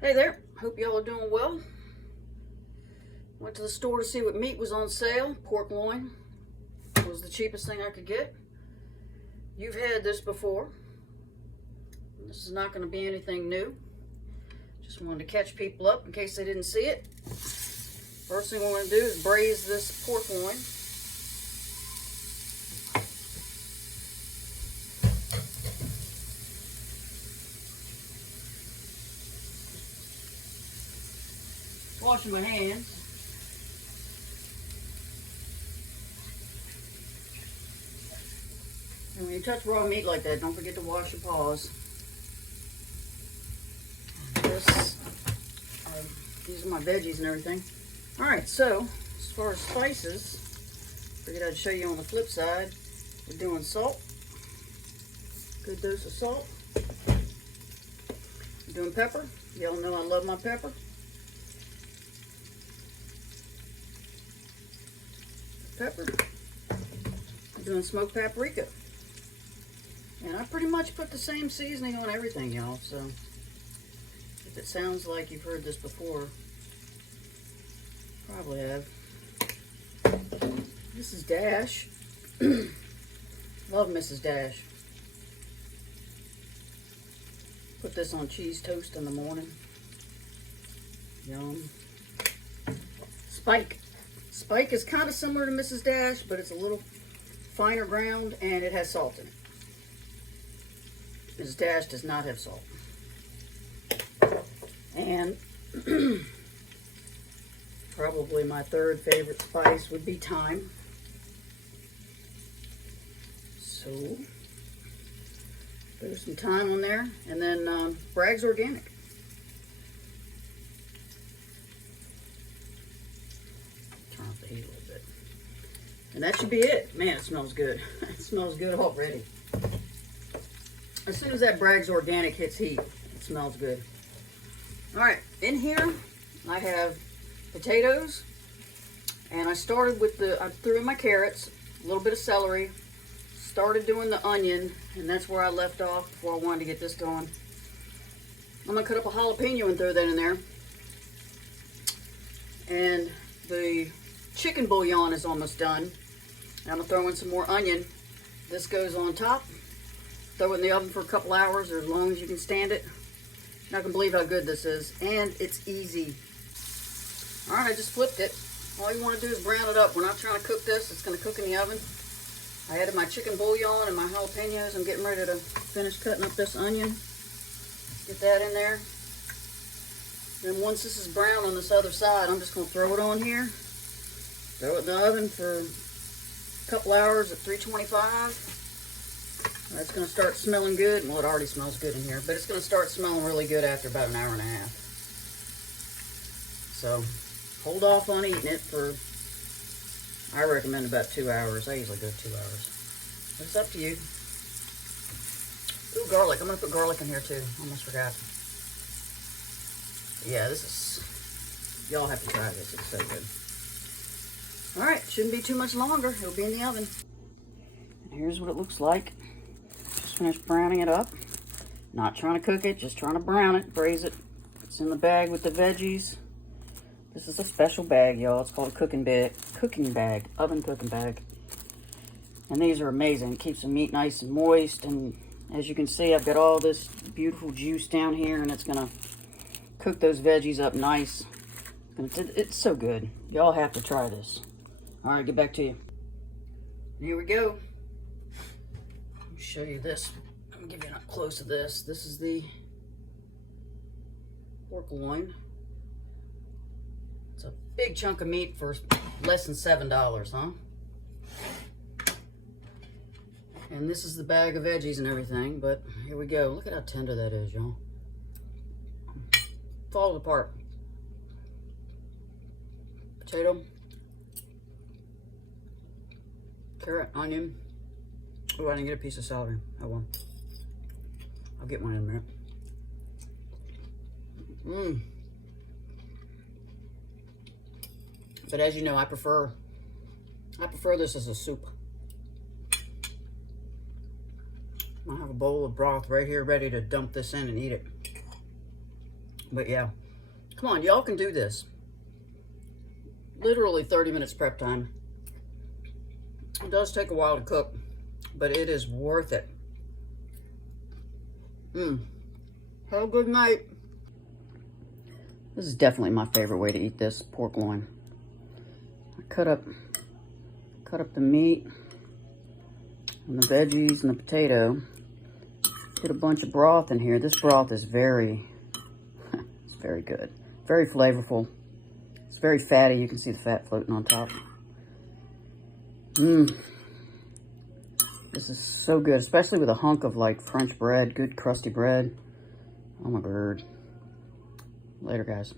Hey there, hope y'all are doing well. Went to the store to see what meat was on sale. Pork loin was the cheapest thing I could get. You've had this before. This is not going to be anything new. Just wanted to catch people up in case they didn't see it. First thing we're going to do is braise this pork loin. Washing my hands. And when you touch raw meat like that, don't forget to wash your paws. These are my veggies and everything. Alright, so as far as spices, figured I'd show you on the flip side. We're doing salt. Good dose of salt. We're doing pepper. Y'all know I love my pepper. Pepper. I'm doing smoked paprika. And I pretty much put the same seasoning on everything, y'all, so if it sounds like you've heard this before, probably have. This is Dash. Love Mrs. Dash. Put this on cheese toast in the morning. Yum. Spike. Spike is kind of similar to Mrs. Dash, but it's a little finer ground and it has salt in it. Mrs. Dash does not have salt. And probably my third favorite spice would be thyme. So there's some thyme on there, and then Bragg's Organic. Turn off the heat a little bit. And that should be it. Man, it smells good. It smells good already. As soon as that Bragg's Organic hits heat, it smells good. All right, in here I have potatoes, and I started with I threw in my carrots, a little bit of celery, started doing the onion, and that's where I left off before I wanted to get this going. I'm gonna cut up a jalapeno and throw that in there. And the chicken bouillon is almost done. And I'm gonna throw in some more onion. This goes on top. Throw it in the oven for a couple hours, or as long as you can stand it. You're not gonna believe how good this is, and it's easy. All right, I just flipped it. All you want to do is brown it up. We're not trying to cook this. It's gonna cook in the oven. I added my chicken bouillon and my jalapenos. I'm getting ready to finish cutting up this onion. Get that in there. Then once this is brown on this other side, I'm just gonna throw it on here. Throw it in the oven for a couple hours at 325. It's going to start smelling good. Well, it already smells good in here, but it's going to start smelling really good after about an hour and a half. So, hold off on eating it for, I recommend about 2 hours. I usually go 2 hours. But it's up to you. Ooh, garlic. I'm going to put garlic in here too. Almost forgot. Yeah, this is, y'all have to try this. It's so good. All right, shouldn't be too much longer. It'll be in the oven. And here's what it looks like. Finished browning it up. Not trying to cook it, just trying to brown it, braise it. It's in the bag with the veggies. This is a special bag, y'all. It's called a oven cooking bag. And these are amazing. It keeps the meat nice and moist. And as you can see, I've got all this beautiful juice down here, and it's gonna cook those veggies up nice. It's so good. Y'all have to try this. All right, get back to you. Here we go. Show you this. I'm gonna give you an up close of this. This is the pork loin. It's a big chunk of meat for less than $7, huh? And this is the bag of veggies and everything, but here we go. Look at how tender that is, y'all. Fall apart. Potato, carrot, onion. Oh, I didn't get a piece of celery. Oh well. I'll get one in a minute. But as you know, I prefer this as a soup. I have a bowl of broth right here ready to dump this in and eat it. But yeah, come on, y'all can do this. Literally 30 minutes prep time. It does take a while to cook, but it is worth it. Have a good night. This is definitely my favorite way to eat this pork loin. I cut up the meat and the veggies and the potato. Put a bunch of broth in here. This broth is very, it's very good. Very flavorful. It's very fatty. You can see the fat floating on top. This is so good, especially with a hunk of like French bread, good crusty bread. Oh my God. Later, guys.